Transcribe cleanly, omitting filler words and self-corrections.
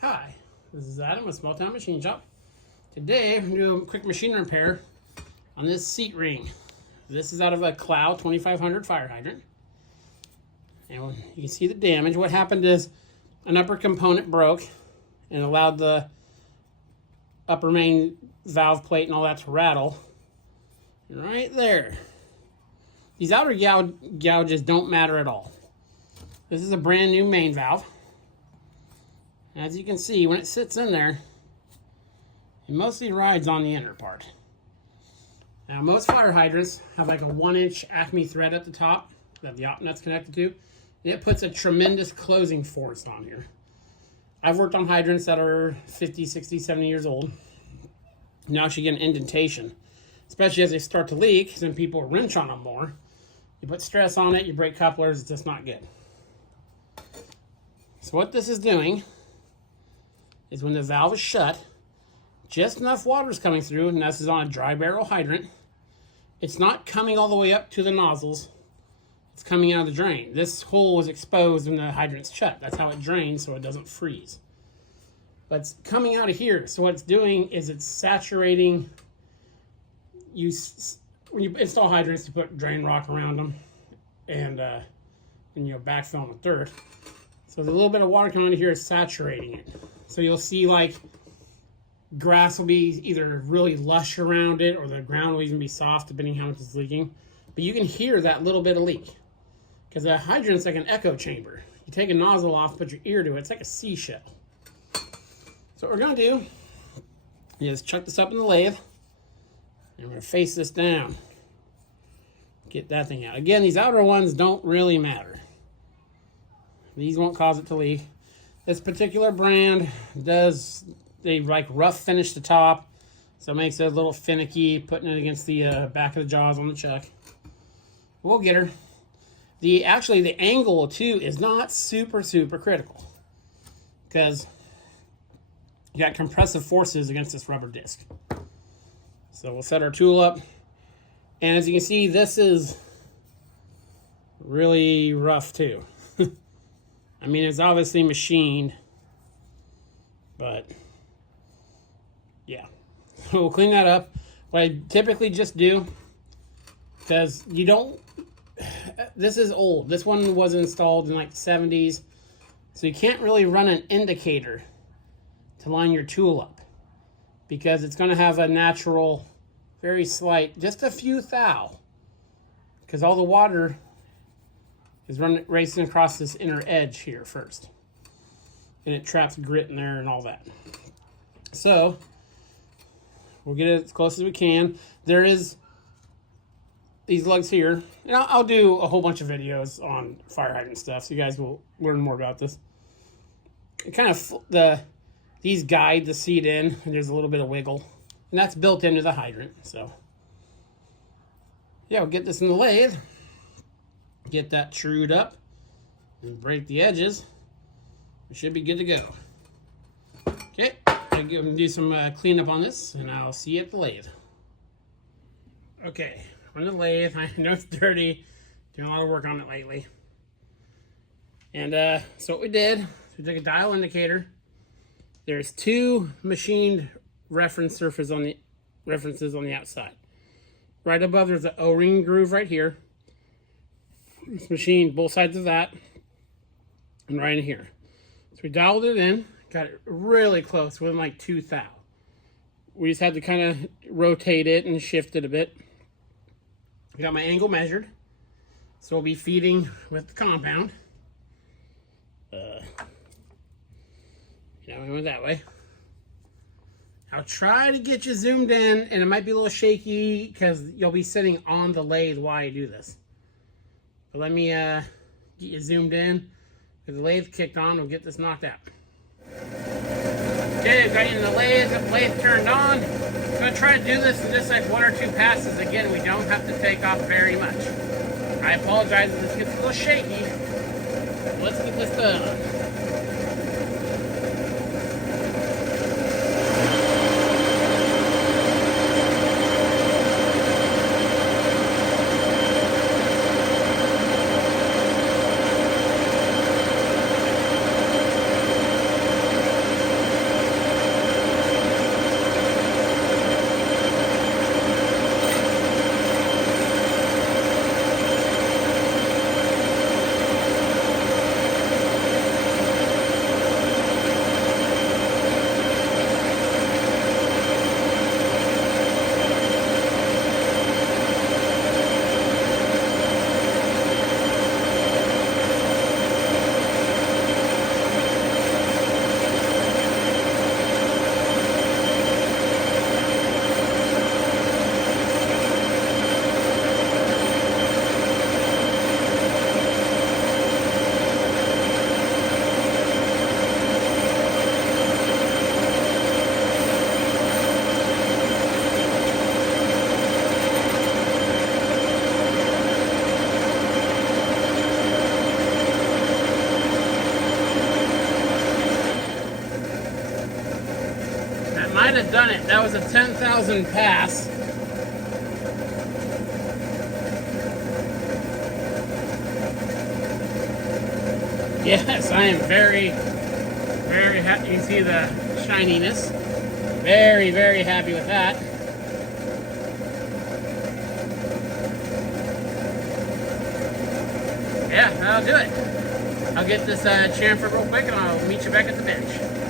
Hi, this is Adam with Small Town Machine Shop. Today I'm going to do a quick machine repair on this seat ring. This is out of a Clow 2500 fire hydrant. And you can see the damage. What happened is an upper component broke and allowed the upper main valve plate and all that to rattle. And right there. These outer gouges don't matter at all. This is a brand new main valve. As you can see, when it sits in there, it mostly rides on the inner part. Now, most fire hydrants have like a 1-inch Acme thread at the top that the op nut's connected to. It puts a tremendous closing force on here. I've worked on hydrants that are 50, 60, 70 years old. You actually get an indentation, especially as they start to leak, because then people wrench on them more. You put stress on it, you break couplers, it's just not good. So what this is doing is when the valve is shut, just enough water is coming through, and this is on a dry barrel hydrant. It's not coming all the way up to the nozzles. It's coming out of the drain. This hole was exposed when the hydrant's shut. That's how it drains, so it doesn't freeze. But it's coming out of here. So what it's doing is it's saturating. When you install hydrants, you put drain rock around them and backfill them with dirt. So the little bit of water coming out of here is saturating it. So you'll see like grass will be either really lush around it or the ground will even be soft depending how much it's leaking. But you can hear that little bit of leak because a hydrant's like an echo chamber. You take a nozzle off, put your ear to it, it's like a seashell. So what we're going to do is chuck this up in the lathe and we're going to face this down. Get that thing out. Again, these outer ones don't really matter. These won't cause it to leak. This particular brand they like rough finish the top, so it makes it a little finicky putting it against the back of the jaws on the chuck. We'll get her. The angle too is not super critical because you got compressive forces against this rubber disc. So we'll set our tool up, and as you can see, this is really rough too. I mean, it's obviously machined, but yeah. So we'll clean that up. What I typically just do, because this is old. This one was installed in like the 70s, so you can't really run an indicator to line your tool up because it's going to have a natural, very slight, just a few thou, because all the water is racing across this inner edge here first. And it traps grit in there and all that. So, we'll get it as close as we can. There is these lugs here. And I'll do a whole bunch of videos on fire hydrant stuff, so you guys will learn more about this. It kind of, these guide the seat in, and there's a little bit of wiggle. And that's built into the hydrant, so. Yeah, we'll get this in the lathe. Get that trued up and break the edges. We should be good to go. Okay, I'm going to do some cleanup on this, and I'll see you at the lathe. Okay, on the lathe. I know it's dirty. Doing a lot of work on it lately. And so what we did, we took a dial indicator. There's two machined references on the outside. Right above, there's an O-ring groove right here. It's machined both sides of that and right in here. So we dialed it in, got it really close, within like 2 thou. We just had to kind of rotate it and shift it a bit. I got my angle measured, so we'll be feeding with the compound. We went that way. I'll try to get you zoomed in, and it might be a little shaky because you'll be sitting on the lathe while I do this. But let me get you zoomed in. With the lathe kicked on, we'll get this knocked out. Okay, I've got you in the lathe turned on. I'm going to try to do this in just like 1 or 2 passes. Again, we don't have to take off very much. I apologize if this gets a little shaky. Let's get this done. might have done it. That was a 10,000 pass. Yes, I am very, very happy. You see the shininess. Very, very happy with that. Yeah, that'll do it. I'll get this chamfer real quick and I'll meet you back at the bench.